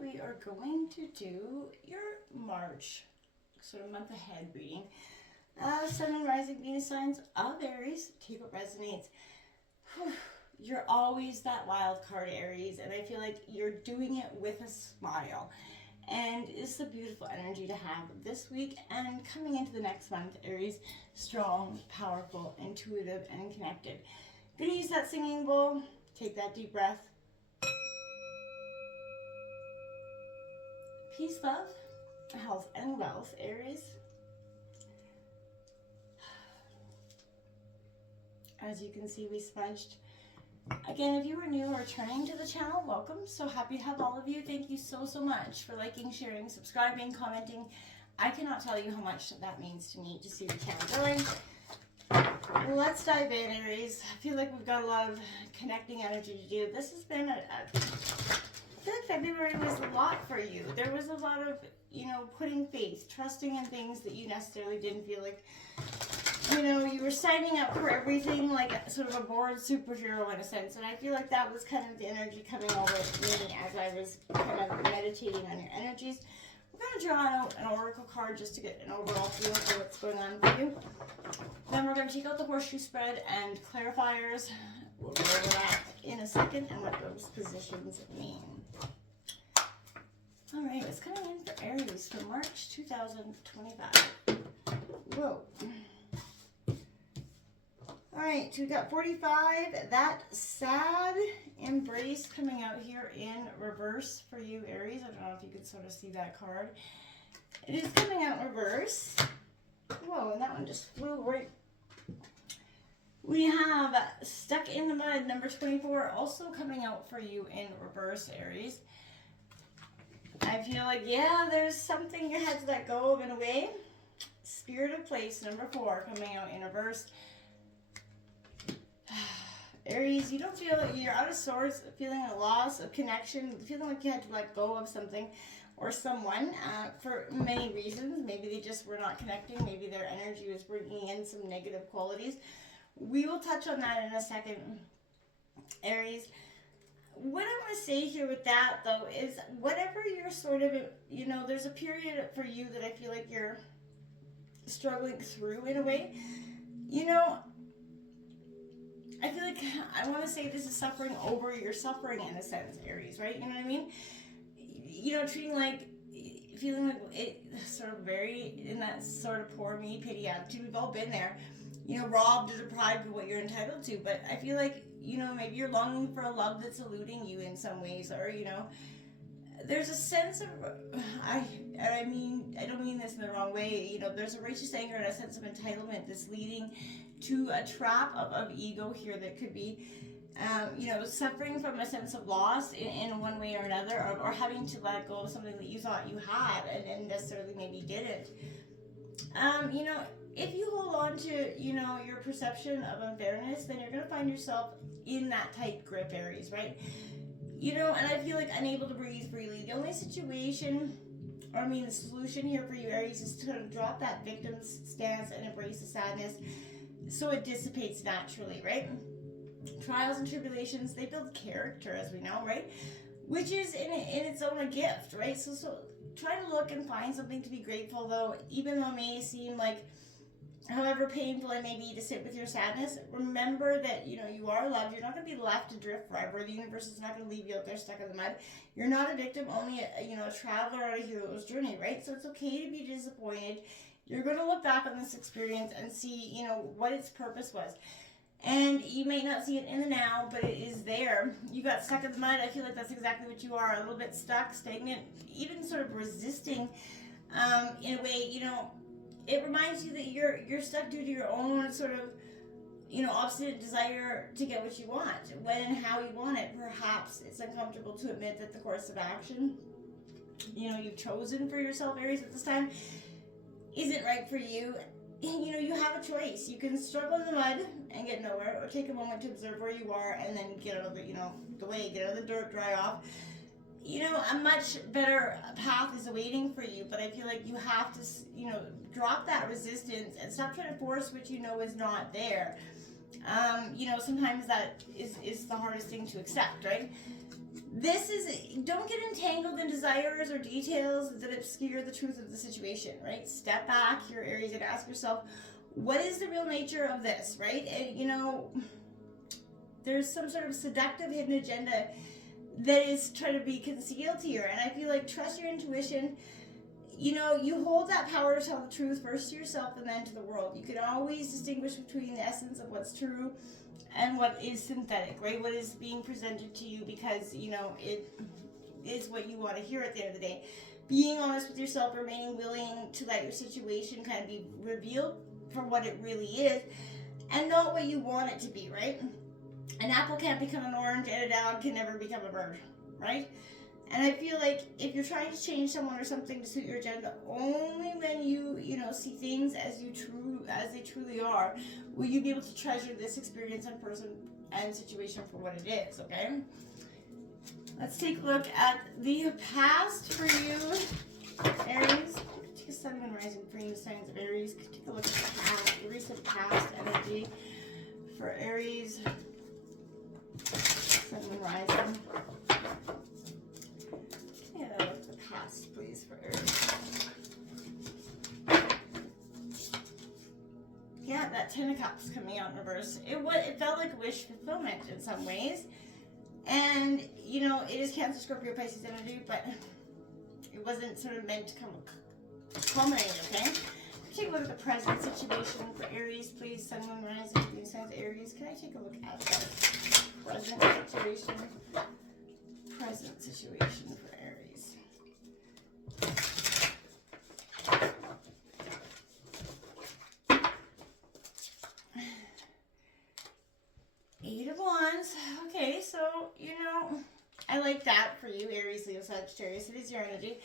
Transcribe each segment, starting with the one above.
we are going to do your March sort of month ahead reading. Sun and rising Venus signs of Aries. Take what resonates. Whew. You're always that wild card, Aries, and I feel like you're doing it with a smile. And it's a beautiful energy to have this week and coming into the next month, Aries. Strong, powerful, intuitive, and connected. Gonna use that singing bowl. Take that deep breath. Peace, love, health, and wealth, Aries. As you can see, we smudged. Again, if you are new or returning to the channel, welcome. So happy to have all of you. Thank you so much for liking, sharing, subscribing, commenting. I cannot tell you how much that means to me to see the channel growing. Let's dive in, Aries. I feel like we've got a lot of connecting energy to do. This has been I feel like February was a lot for you. There was a lot of, putting faith, trusting in things that you necessarily didn't feel like, you were signing up for everything like sort of a bored superhero in a sense. And I feel like that was kind of the energy coming over me as I was kind of meditating on your energies. We're going to draw out an oracle card just to get an overall feel for what's going on for you. Then we're going to take out the horseshoe spread and clarifiers. We'll go over that in a second and what those positions mean. All right, what's coming in for Aries for March 2025? Whoa. All right, so we got 45, that sad embrace coming out here in reverse for you, Aries. I don't know if you could sort of see that card. It is coming out in reverse. Whoa, and that one just flew right. We have Stuck in the Mud, number 24, also coming out for you in reverse, Aries. I feel like, yeah, there's something you had to let go of in a way. Spirit of Place, number 4, coming out in reverse. Aries, you don't feel like you're out of sorts, feeling a loss of connection, feeling like you had to let go of something or someone for many reasons. Maybe they just were not connecting. Maybe their energy was bringing in some negative qualities. We will touch on that in a second, Aries. What I want to say here with that, though, is whatever you're sort of, there's a period for you that I feel like you're struggling through in a way. I feel like I want to say this is suffering over your suffering in a sense, Aries, right? You know what I mean? Feeling like it sort of very in that sort of poor me, pity attitude. We've all been there, robbed or deprived of what you're entitled to. But I feel like, maybe you're longing for a love that's eluding you in some ways, or, there's a sense of, I don't mean this in the wrong way, there's a righteous anger and a sense of entitlement that's leading to a trap of ego here that could be, suffering from a sense of loss in one way or another, or having to let go of something that you thought you had and necessarily maybe didn't. If you hold on to, your perception of unfairness, then you're going to find yourself in that tight grip, Aries, right? And I feel like unable to breathe freely. The only situation, the solution here for you, Aries, is to kind of drop that victim stance and embrace the sadness so it dissipates naturally, right? Trials and tribulations, they build character, as we know, right? Which is in its own a gift, right? So try to look and find something to be grateful, though, even though it may seem like, however painful it may be to sit with your sadness, remember that, you are loved. You're not going to be left to drift forever. The universe is not going to leave you out there stuck in the mud. You're not a victim, only a traveler on a hero's journey, right? So it's okay to be disappointed. You're going to look back on this experience and see, what its purpose was. And you may not see it in the now, but it is there. You got stuck in the mud. I feel like that's exactly what you are. A little bit stuck, stagnant, even sort of resisting in a way, it reminds you that you're stuck due to your own sort of, obstinate desire to get what you want, when and how you want it. Perhaps it's uncomfortable to admit that the course of action, you've chosen for yourself, Aries, at this time, isn't right for you. You have a choice. You can struggle in the mud and get nowhere, or take a moment to observe where you are and then get out of the way, get out of the dirt, dry off. A much better path is awaiting for you, but I feel like you have to, drop that resistance and stop trying to force what is not there. Sometimes that is the hardest thing to accept, right? don't get entangled in desires or details that obscure the truth of the situation, right? Step back here, Aries, and ask yourself, what is the real nature of this, right? And, you know, there's some sort of seductive hidden agenda that is trying to be concealed here. And I feel like trust your intuition. You know, you hold that power to tell the truth first to yourself and then to the world. You can always distinguish between the essence of what's true and what is synthetic, right? What is being presented to you because, you know, it is what you want to hear at the end of the day. Being honest with yourself, remaining willing to let your situation kind of be revealed for what it really is and not what you want it to be, right? An apple can't become an orange and a dog can never become a bird, right? And I feel like if you're trying to change someone or something to suit your agenda, only when you know, see things as they truly are, will you be able to treasure this experience and person and situation for what it is, okay? Let's take a look at the past for you, Aries. Take a sun, moon, rising for you, signs of Aries. Take a look at the past, the recent past energy for Aries. Sun, moon, rising. Yeah, look at the past, please, for Aries. Yeah, that Ten of Cups coming out in reverse. It felt like wish fulfillment in some ways. And, you know, it is Cancer, Scorpio, Pisces energy, but it wasn't sort of meant to come culminating, okay? Take a look at the present situation for Aries, please. Sun, moon, rising, Venus, signs of Aries. Can I take a look at the present situation? Present situation for Aries. Eight of Wands. Okay, so, you know, I like that for you, Aries, Leo, Sagittarius. It is your energy.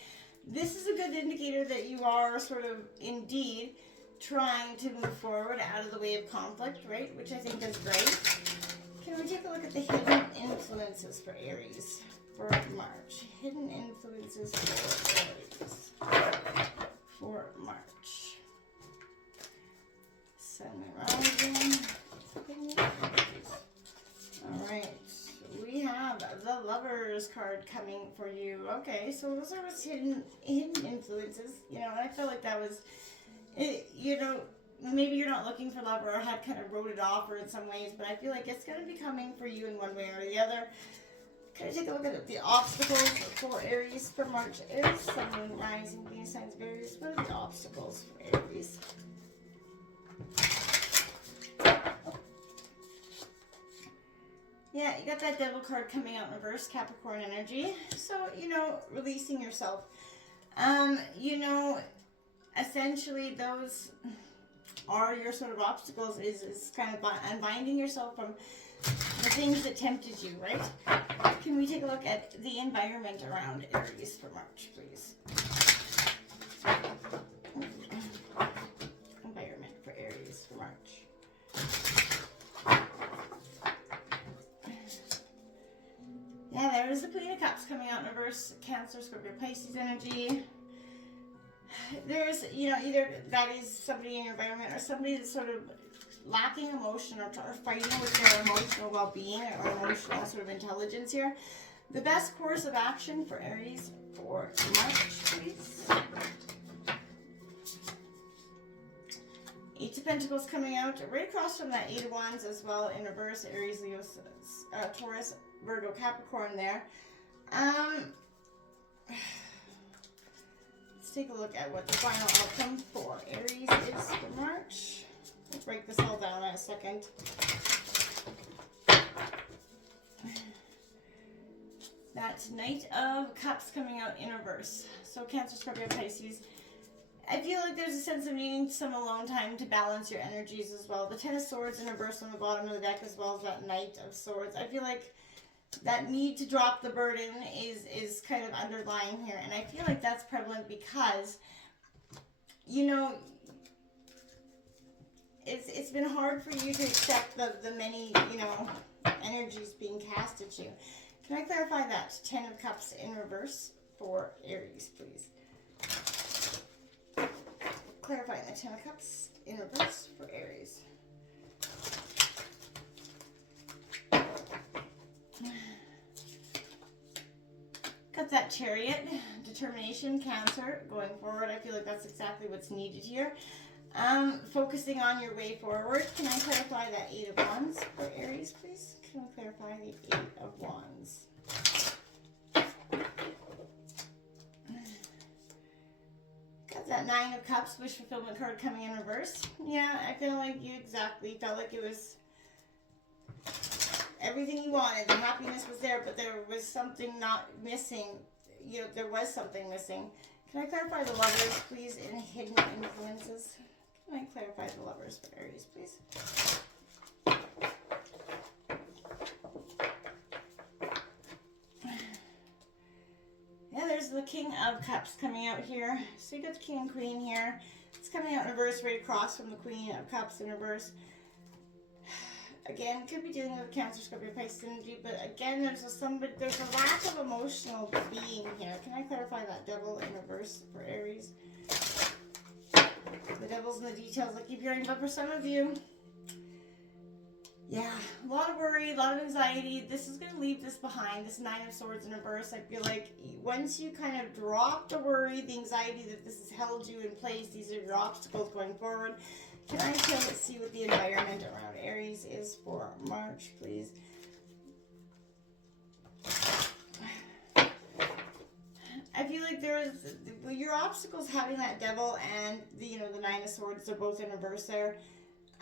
This is a good indicator that you are sort of indeed trying to move forward out of the way of conflict, right? Which I think is great. Can we take a look at the hidden influences for Aries for March? Hidden influences for Aries for March. Sun rising. All right. We have the Lovers card coming for you. Okay, so those are what's hidden influences. You know, I feel like that was, you know, maybe you're not looking for love or had kind of wrote it off or in some ways, but I feel like it's going to be coming for you in one way or the other. Can I take a look at the obstacles for Aries for March? Aries, Sun, Moon, Rising, Venus, signs of Aries. What are the obstacles for Aries? Yeah, you got that Devil card coming out in reverse, Capricorn energy. So, you know, releasing yourself. You know, essentially those are your sort of obstacles is kind of unbinding yourself from the things that tempted you, right? Can we take a look at the environment around Aries for March, please? Environment for Aries for March. Yeah, there is the Queen of Cups coming out in reverse, Cancer, Scorpio, Pisces energy. There's, you know, either that is somebody in your environment or somebody that's sort of lacking emotion or fighting with their emotional well-being or emotional sort of intelligence here. The best course of action for Aries for March, please. Eight of Pentacles coming out right across from that Eight of Wands as well in reverse. Aries, Leo, Taurus, Virgo, Capricorn there. Let's take a look at what the final outcome for Aries is for March. We'll break this all down in a second. That Knight of Cups coming out in reverse. So Cancer, Scorpio, Pisces. I feel like there's a sense of needing some alone time to balance your energies as well. The Ten of Swords in reverse on the bottom of the deck as well as that Knight of Swords. I feel like that need to drop the burden is kind of underlying here. And I feel like that's prevalent because, you know, it's been hard for you to accept the many, you know, energies being cast at you. Can I clarify that? Ten of Cups in reverse for Aries, please. Clarifying the Ten of Cups in reverse for Aries. that Chariot, determination, Cancer, going forward. I feel like that's exactly what's needed here. Focusing on your way forward. Can I clarify that 8 of Wands for Aries, please? Can I clarify the 8 of Wands? Got that 9 of Cups, wish fulfillment card coming in reverse. Yeah, I feel like you exactly felt like it was everything you wanted. The happiness was there, but there was something not missing. You know, there was something missing. Can I clarify the Lovers, please, in hidden influences? Can I clarify the Lovers for Aries, please? Yeah, there's the King of Cups coming out here. So you got the King and Queen here. It's coming out in reverse right across from the Queen of Cups in reverse. Again, could be dealing with Cancer, Scorpio, Pisces energy, but again, there's a lack of emotional being here. Can I clarify that Devil in reverse for Aries? The Devil's in the details I keep hearing, but for some of you, yeah, a lot of worry, a lot of anxiety. This is going to leave this behind, this 9 of Swords in reverse. I feel like once you kind of drop the worry, the anxiety that this has held you in place, these are your obstacles going forward. Can I see what the environment around Aries is for March, please? I feel like your obstacles having that Devil and the 9 of Swords are both in reverse there.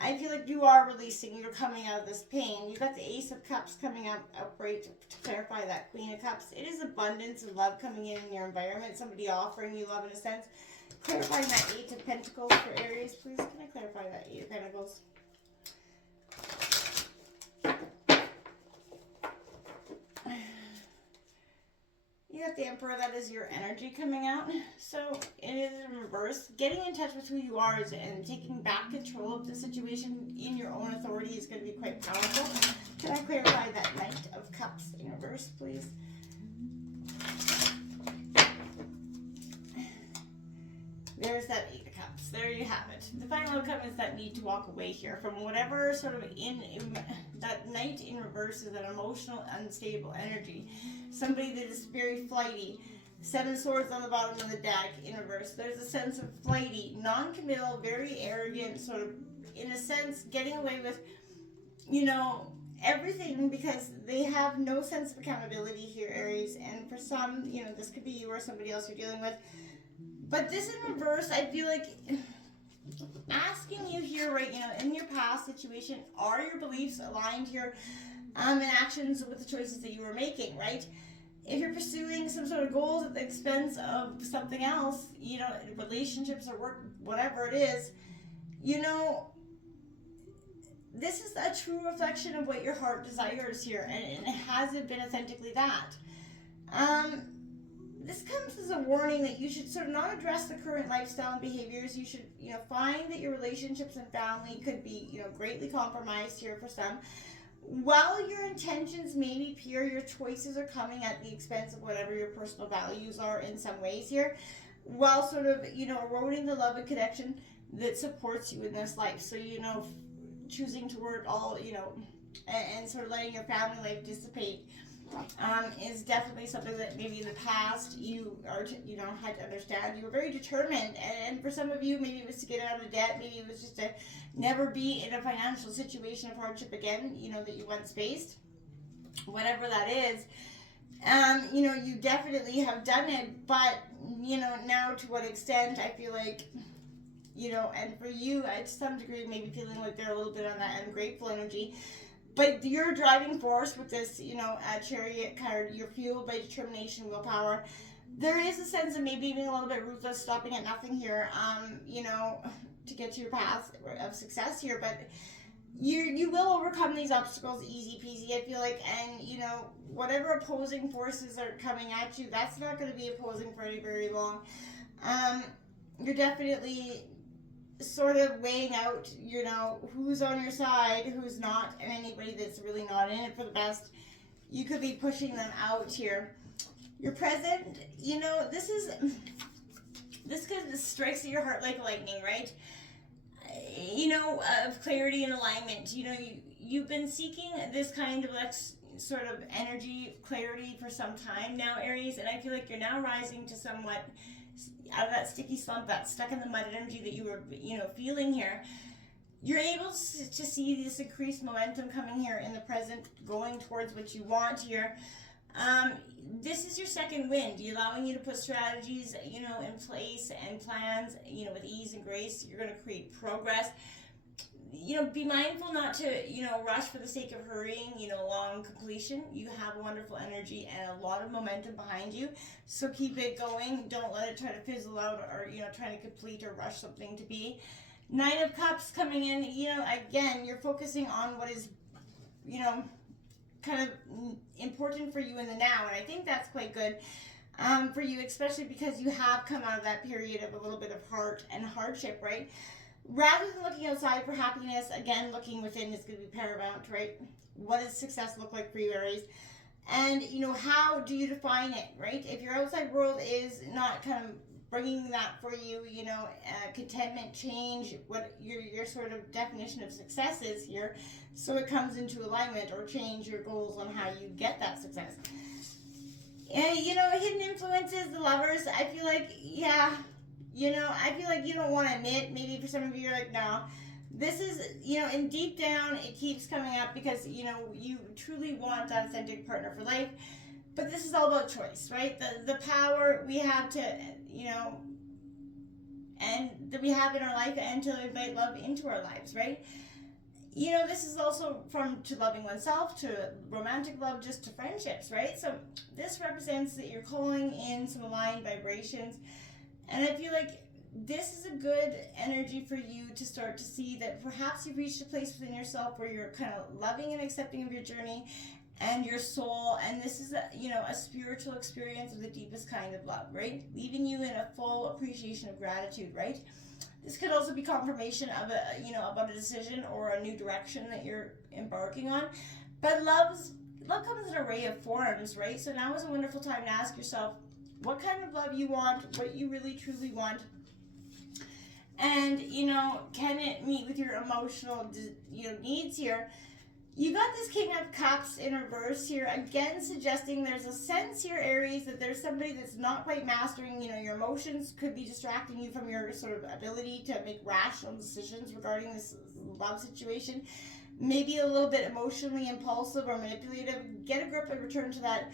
I feel like you are releasing, you're coming out of this pain. You've got the Ace of Cups coming up right to clarify that Queen of Cups. It is abundance and love coming in your environment, somebody offering you love in a sense. Clarifying that 8 of Pentacles for Aries, please. Can I clarify that 8 of Pentacles? You got the Emperor, that is your energy coming out. So it is in reverse. Getting in touch with who you are and taking back control of the situation in your own authority is going to be quite powerful. Can I clarify that Knight of Cups in reverse, please? There's that 8 of Cups. There you have it. The final outcome is that need to walk away here from whatever sort of that Knight in reverse is an emotional, unstable energy. Somebody that is very flighty. 7 swords on the bottom of the deck in reverse. There's a sense of flighty, non-committal, very arrogant, sort of, in a sense, getting away with, everything because they have no sense of accountability here, Aries. And for some, this could be you or somebody else you're dealing with. But this in reverse, I feel like asking you here, right, in your past situation, are your beliefs aligned here and actions with the choices that you were making, right? If you're pursuing some sort of goals at the expense of something else, relationships or work, whatever it is, this is a true reflection of what your heart desires here, and it hasn't been authentically that. This comes as a warning that you should sort of not address the current lifestyle and behaviors. You should, find that your relationships and family could be, greatly compromised here for some. While your intentions may be pure, your choices are coming at the expense of whatever your personal values are in some ways here, while sort of, eroding the love and connection that supports you in this life. So, choosing to work all, and sort of letting your family life dissipate is definitely something that maybe in the past you are, had to understand. You were very determined, and for some of you, maybe it was to get out of debt, maybe it was just to never be in a financial situation of hardship again, that you once faced. Whatever that is, you definitely have done it, but, now to what extent, I feel like, and for you, to some degree, maybe feeling like they're a little bit on that ungrateful energy. But your driving force with this, Chariot card, you're fueled by determination, willpower. There is a sense of maybe being a little bit ruthless, stopping at nothing here, to get to your path of success here. But you will overcome these obstacles easy peasy, I feel like. And, whatever opposing forces are coming at you, that's not going to be opposing for very, very long. You're definitely sort of weighing out, who's on your side, who's not, and anybody that's really not in it for the best. You could be pushing them out here. Your present, this kind of strikes at your heart like lightning, right? Of clarity and alignment. You've been seeking this kind of sort of energy clarity for some time now, Aries, and I feel like you're now rising to somewhat out of that sticky slump, that stuck in the mud energy that you were, feeling here. You're able to see this increased momentum coming here in the present, going towards what you want here. This is your second wind, allowing you to put strategies, in place and plans, with ease and grace. You're going to create progress. Be mindful not to, rush for the sake of hurrying, along completion. You have a wonderful energy and a lot of momentum behind you. So keep it going. Don't let it try to fizzle out or, trying to complete or rush something to be. 9 of Cups coming in, again, you're focusing on what is, kind of important for you in the now. And I think that's quite good. For you, especially because you have come out of that period of a little bit of heart and hardship, right? Rather than looking outside for happiness, again, looking within is going to be paramount, right? What does success look like for you, Aries? And, how do you define it, right? If your outside world is not kind of bringing that for you, contentment, change, what your sort of definition of success is here, so it comes into alignment, or change your goals on how you get that success. And, hidden influences, the Lovers, I feel like, I feel like you don't want to admit, maybe for some of you, you're like, no, this is, and deep down, it keeps coming up because, you truly want that authentic partner for life. But this is all about choice, right? The power we have to, and that we have in our life, and to invite love into our lives, right? This is also to loving oneself, to romantic love, just to friendships, right? So this represents that you're calling in some aligned vibrations. And I feel like this is a good energy for you to start to see that perhaps you've reached a place within yourself where you're kind of loving and accepting of your journey and your soul. And this is a spiritual experience of the deepest kind of love, right? Leaving you in a full appreciation of gratitude, right? This could also be confirmation of about a decision or a new direction that you're embarking on. But love comes in an array of forms, right? So now is a wonderful time to ask yourself what kind of love you want, what you really truly want. And, can it meet with your emotional, needs here? You got this King of Cups in reverse here, again suggesting there's a sense here, Aries, that there's somebody that's not quite mastering, your emotions, could be distracting you from your sort of ability to make rational decisions regarding this love situation. Maybe a little bit emotionally impulsive or manipulative. Get a grip and return to that,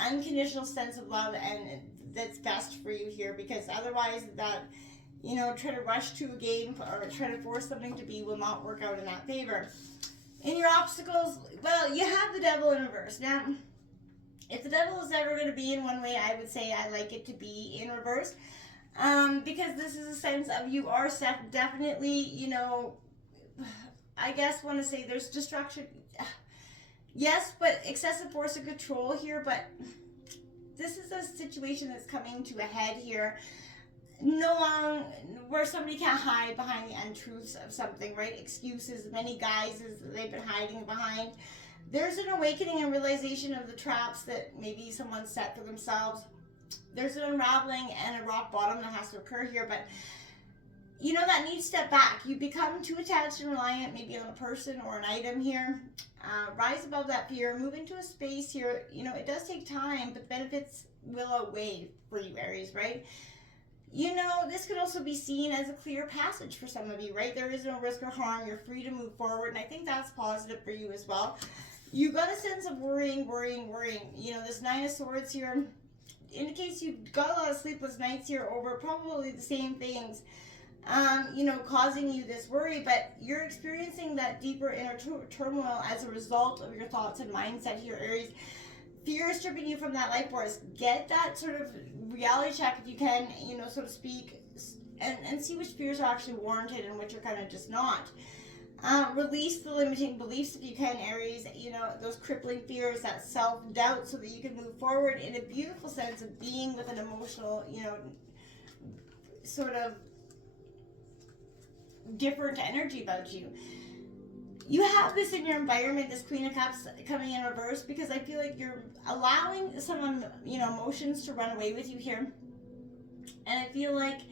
unconditional sense of love, and that's best for you here, because otherwise that, try to rush to a game or try to force something to be will not work out in that favor. In your obstacles, well, you have the Devil in reverse. Now, if the Devil is ever going to be in one way, I would say I like it to be in reverse, because this is a sense of you are definitely, I guess want to say there's destruction. Yes, but excessive force and control here, but this is a situation that's coming to a head here. Where somebody can't hide behind the untruths of something, right? Excuses, many guises that they've been hiding behind. There's an awakening and realization of the traps that maybe someone set for themselves. There's an unraveling and a rock bottom that has to occur here, but that needs to step back. You become too attached and reliant maybe on a person or an item here. Rise above that fear, move into a space here. It does take time, but benefits will outweigh for you, Aries, right? This could also be seen as a clear passage for some of you, right? There is no risk or harm. You're free to move forward, and I think that's positive for you as well. You got a sense of worrying. This 9 of Swords here indicates you've got a lot of sleepless nights here over probably the same things, causing you this worry, but you're experiencing that deeper inner turmoil as a result of your thoughts and mindset here, Aries. Fear is stripping you from that life force. Get that sort of reality check if you can, so to speak, and see which fears are actually warranted and which are kind of just not. Release the limiting beliefs if you can, Aries, those crippling fears, that self-doubt, so that you can move forward in a beautiful sense of being with an emotional, sort of different energy about you. You have this in your environment, this Queen of Cups coming in reverse, because I feel like you're allowing some, emotions to run away with you here. And I feel like,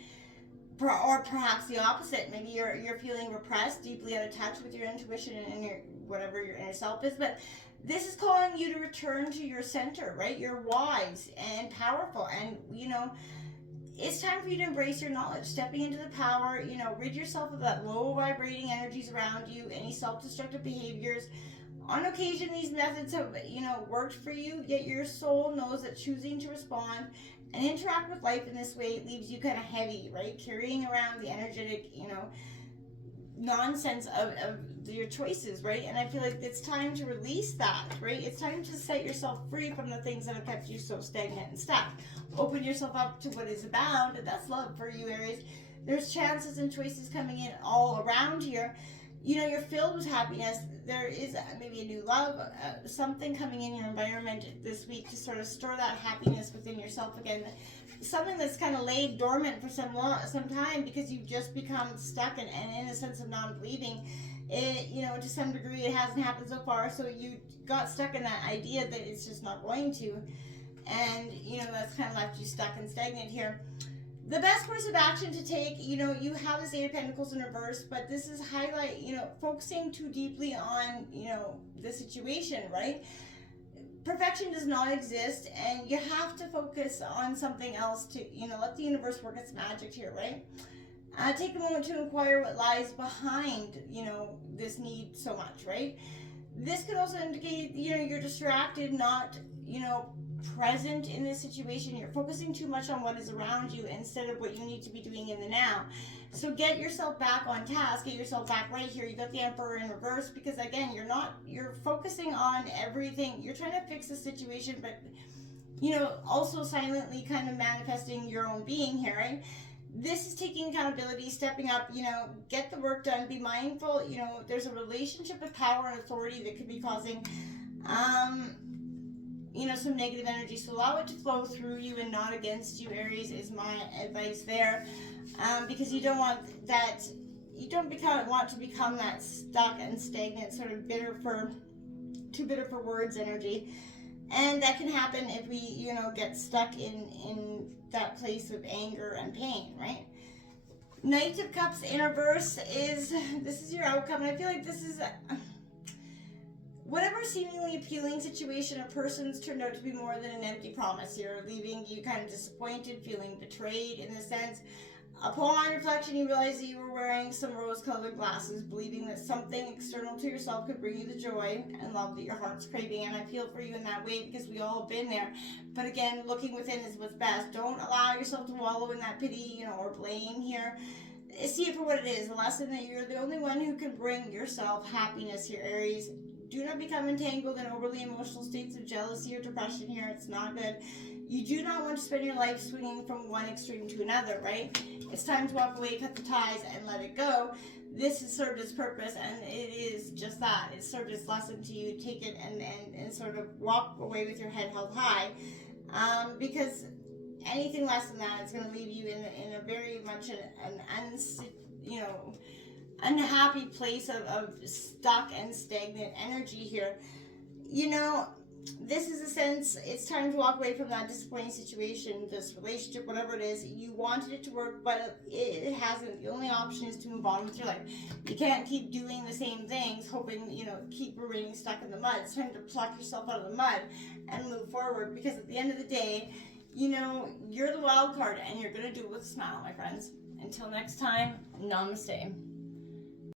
or perhaps the opposite, maybe you're feeling repressed, deeply out of touch with your intuition and your whatever your inner self is. But This is calling you to return to your center, right? You're wise and powerful, and it's time for you to embrace your knowledge, stepping into the power. Rid yourself of that low vibrating energies around you, any self-destructive behaviors. On occasion, these methods have worked for you, yet your soul knows that choosing to respond and interact with life in this way leaves you kind of heavy, right? Carrying around the energetic nonsense of your choices, right? And I feel like it's time to release that, right? It's time to set yourself free from the things that have kept you so stagnant and stuck. Open yourself up to what is abound, and that's love for you, Aries. There's chances and choices coming in all around here. You're filled with happiness. There is maybe a new love, something coming in your environment this week to sort of store that happiness within yourself again. Something that's kind of laid dormant for some time because you've just become stuck and in a sense of non-believing. To some degree it hasn't happened so far, so you got stuck in that idea that it's just not going to. And, that's kind of left you stuck and stagnant here. The best course of action to take, you have this Eight of Pentacles in reverse, but this is focusing too deeply on, the situation, right? Perfection does not exist, and you have to focus on something else to, let the universe work its magic here, right? Take a moment to inquire what lies behind, this need so much, right? This could also indicate, you're distracted, not, present in this situation. You're focusing too much on what is around you instead of what you need to be doing in the now. So get yourself back on task, get yourself back right here. You got the Emperor in reverse because again, you're focusing on everything. You're trying to fix the situation, but also silently kind of manifesting your own being here, right? This is taking accountability, stepping up, get the work done, be mindful. There's a relationship of power and authority that could be causing some negative energy. So allow it to flow through you and not against you, Aries, is my advice there. Because you don't want that, want to become that stuck and stagnant, sort of too bitter for words energy. And that can happen if we, get stuck in that place of anger and pain, right? Knight of Cups in reverse this is your outcome. And I feel like this is whatever seemingly appealing situation or person's turned out to be more than an empty promise here, leaving you kind of disappointed, feeling betrayed in a sense. Upon reflection, you realize that you were wearing some rose-colored glasses, believing that something external to yourself could bring you the joy and love that your heart's craving. And I feel for you in that way because we all have been there. But again, looking within is what's best. Don't allow yourself to wallow in that pity, or blame here. See it for what it is, a lesson that you're the only one who can bring yourself happiness here, Aries. Do not become entangled in overly emotional states of jealousy or depression here. It's not good. You do not want to spend your life swinging from one extreme to another, right? It's time to walk away, cut the ties, and let it go. This has served its purpose, and it is just that. It served its lesson to you. Take it and sort of walk away with your head held high. Because anything less than that is going to leave you in a very much unhappy place of stuck and stagnant energy here. This is a sense, it's time to walk away from that disappointing situation, this relationship, whatever it is. You wanted it to work, but it hasn't. The only option is to move on with your life. You can't keep doing the same things, hoping, keep remaining stuck in the mud. It's time to pluck yourself out of the mud and move forward, because at the end of the day, you're the wild card, and you're going to do it with a smile, my friends. Until next time, namaste.